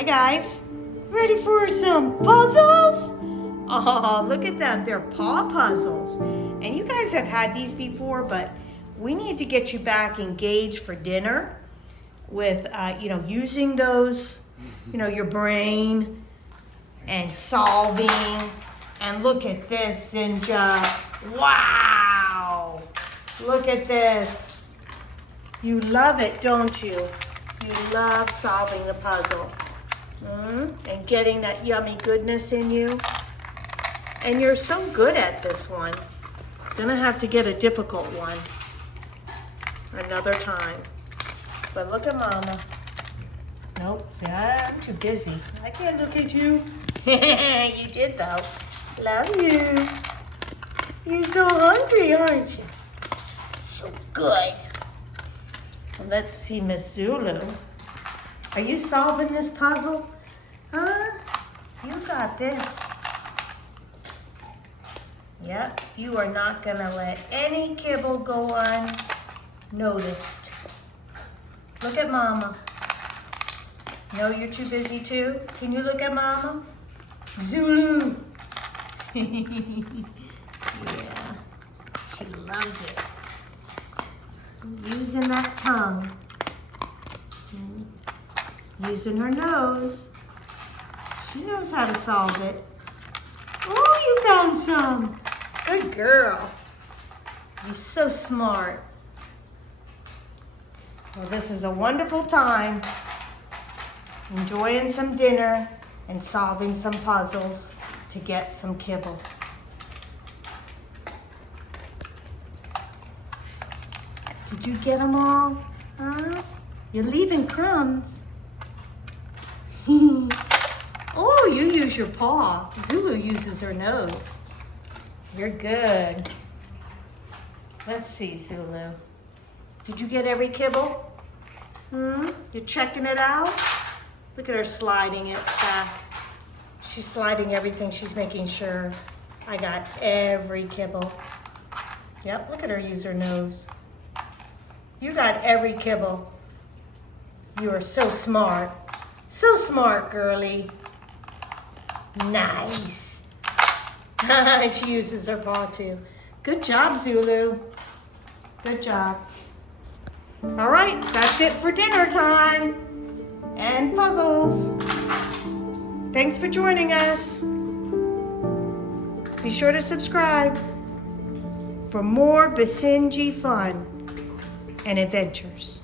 Hi guys, ready for some puzzles? Oh, look at them, they're paw puzzles. And you guys have had these before, but we need to get you back engaged for dinner with, using those, your brain and solving. And look at this, Zinga. Wow, look at this. You love it, don't you? You love solving the puzzle and getting that yummy goodness in you. And you're so good at this one. Gonna have to get a difficult one another time. But look at Mama. Nope, see, I'm too busy. I can't look at you. You did though. Love you. You're so hungry, aren't you? So good. Let's see, Miss Zulu. Are you solving this puzzle? Huh? You got this. Yep, you are not gonna let any kibble go unnoticed. Look at Mama. No, you're too busy too? Can you look at Mama? Zulu. Yeah, she loves it. Using that tongue, using her nose. She knows how to solve it. Oh, you found some. Good girl. You're so smart. Well, this is a wonderful time. Enjoying some dinner and solving some puzzles to get some kibble. Did you get them all? Huh? You're leaving crumbs. Oh, you use your paw. Zulu uses her nose. You're good. Let's see, Zulu. Did you get every kibble? You're checking it out? Look at her sliding it back. She's sliding everything. She's making sure I got every kibble. Yep, look at her use her nose. You got every kibble. You are so smart. So smart, girly. Nice. She uses her paw too. Good job, Zulu. Good job. All right, that's it for dinner time and puzzles. Thanks for joining us. Be sure to subscribe for more Basenji fun and adventures.